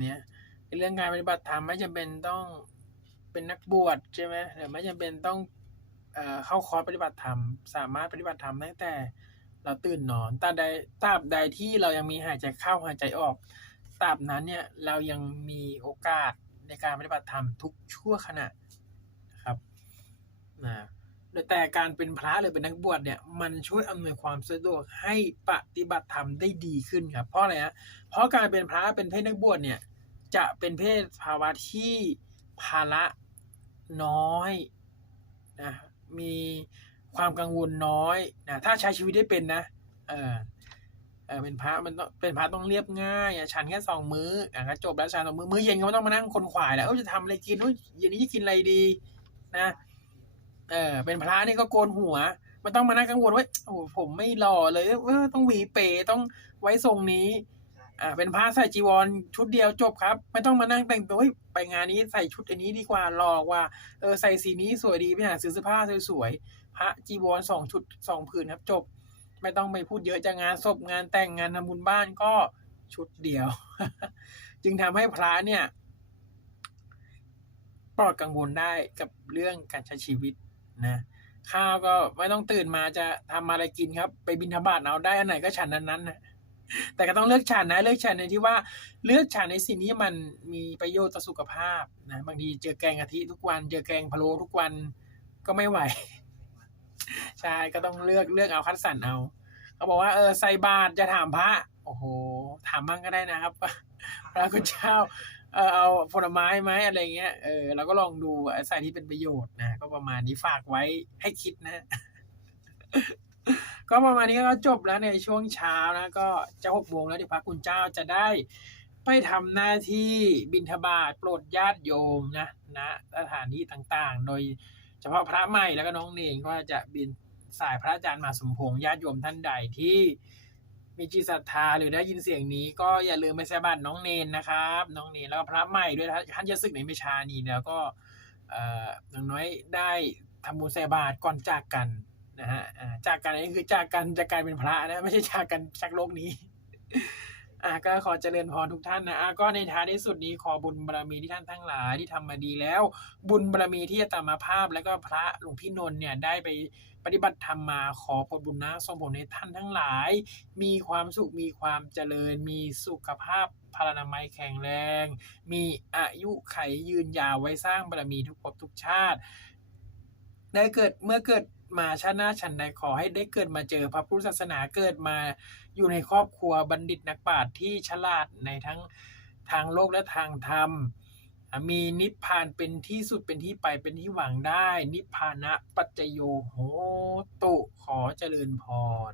เนี่ยเรื่องการปฏิบัติธรรมไม่จำเป็นต้องเป็นนักบวชใช่ไหมหรือไม่จำเป็นต้องเอเข้าคอร์สปฏิบัติธรรม สามารถปฏิบัติธรรมได้งแต่เราตื่นนอนตราบใดตราบใดที่เรายังมีหายใจเข้าหายใจออกตราบนั้นเนี่ยเรายังมีโอกาสในการปฏิบัติธรรมทุกชั่วขณะนะครับนะแต่การเป็นพระหรือเป็นนักบวชเนี่ยมันช่วยอำนวยความสะดวกให้ปฏิบัติธรรมได้ดีขึ้นครับเพราะอะไรฮะเพราะการเป็นพระเป็นเพศนักบวชเนี่ย จะเป็นเพศภาวะที่ภาระน้อยนะมีความกังวลน้อยนะถ้าใช้ชีวิตได้เป็นนะเออเออเป็นพระมันต้องเป็นพระต้องเรียบง่ายฉันแค่สองมื้ออะก็จบแล้วฉันสองมื้อมื้อเย็นก็ไม่ต้องมานั่งคนขวายแล้วเออจะทำอะไรกินเอ้ยเย็นนี้จะกินอะไรดี นะเออเป็นพระนี่ก็โกนหัวมันต้องมานั่งกังวลว่าโอ้ผมไม่หล่อเลยเออต้องหวีเป๋ต้องไว้ทรงนี้ อ่าเป็นพระใส่จีวรชุดเดียวจบครับ ไม่ต้องมานั่งแต่งตัวไปงานนี้ใส่ชุดอันนี้ดีกว่าหลอกว่าเออใส่สีนี้สวยดีไปหาซื้อเสื้อผ้าสวยๆพระจีวรสองชุดสองผืนครับจบ ไม่ต้องไปพูดเยอะจะงานศพงานแต่งงานทำบุญบ้านก็ชุดเดียว จึงทำให้พระเนี่ยปลอดกังวลได้กับเรื่องการใช้ชีวิตนะข้าวก็ไม่ต้องตื่นมาจะทำอะไรกินครับ ไปบินทบาทเอาได้อันไหนก็ฉันนั้นนั้นนะ แต่ก็ต้องเลือกฉันนะ เลือกฉันในที่ว่าเลือกฉันในสิ่งที่มันมีประโยชน์ต่อสุขภาพนะบางทีเจอแกงกะทิทุกวัน เจอแกงพะโล้ทุกวันก็ไม่ไหวใช่ก็ต้องเลือกเลือกเอาคัดสรรเอาเขาบอกว่าเออใส่บาตรจะถามพระ โอ้โห ถามบ้างก็ได้นะครับพระคุณเจ้าเออเอาผลไม้ไหมอะไรเงี้ยเออเราก็ลองดูใส่ที่เป็นประโยชน์นะก็ประมาณนี้ฝากไว้ให้คิดนะ ก็ประมาณนี้ก็จบแล้วในช่วงเช้านะ ก็จะหกโมงแล้วที่พระคุณเจ้าจะได้ไปทำหน้าที่บิณฑบาตโปรดญาติโยมนะนะสถานที่ต่างๆ โดยเฉพาะพระใหม่แล้วก็น้องเนรก็จะบินสายพระอาจารย์มาสมพงษ์ญาติโยมท่านใดที่มีจิตศรัทธาหรือได้ยินเสียงนี้ ก็อย่าลืมไปใส่บาตรน้องเนนนะครับ น้องเนนแล้วก็พระใหม่ด้วยท่านจะศึกในเมชานีแล้วก็อย่างน้อยได้ทำบุญใส่บาตรก่อนจากกัน นะฮะอ่าจากกันนี้คือจากกันจะกลายเป็นพระนะไม่ใช่จากกันจากโลกนี้อ่าก็ขอเจริญพรทุกท่านนะอ่าก็ในท้ายที่สุดนี้ขอบุญบารมีที่ท่านทั้งหลายที่ทำมาดีแล้ว บุญบารมีที่อาตมาภาพ แล้วก็พระหลวงพี่นนท์เนี่ยได้ไปปฏิบัติธรรมมาขอผลบุญนะส่งผลให้ท่านทั้งหลาย มีความสุขมีความเจริญ มีสุขภาพพลานามัยแข็งแรง มีอายุไขยืนยาวไว้สร้างบารมีทุกภพทุกชาติ ได้เกิดเมื่อเกิดมาชาติหน้าฉันใดขอให้ได้เกิดมาเจอพระพุทธศาสนาเกิดมาอยู่ในครอบครัวบัณฑิตนักปราชญ์ที่ฉลาดในทั้งทางโลกและทางธรรม มีนิพพานเป็นที่สุดเป็นที่ไปเป็นที่หวังได้ นิพพานะปัจจโยโหตุขอเจริญพร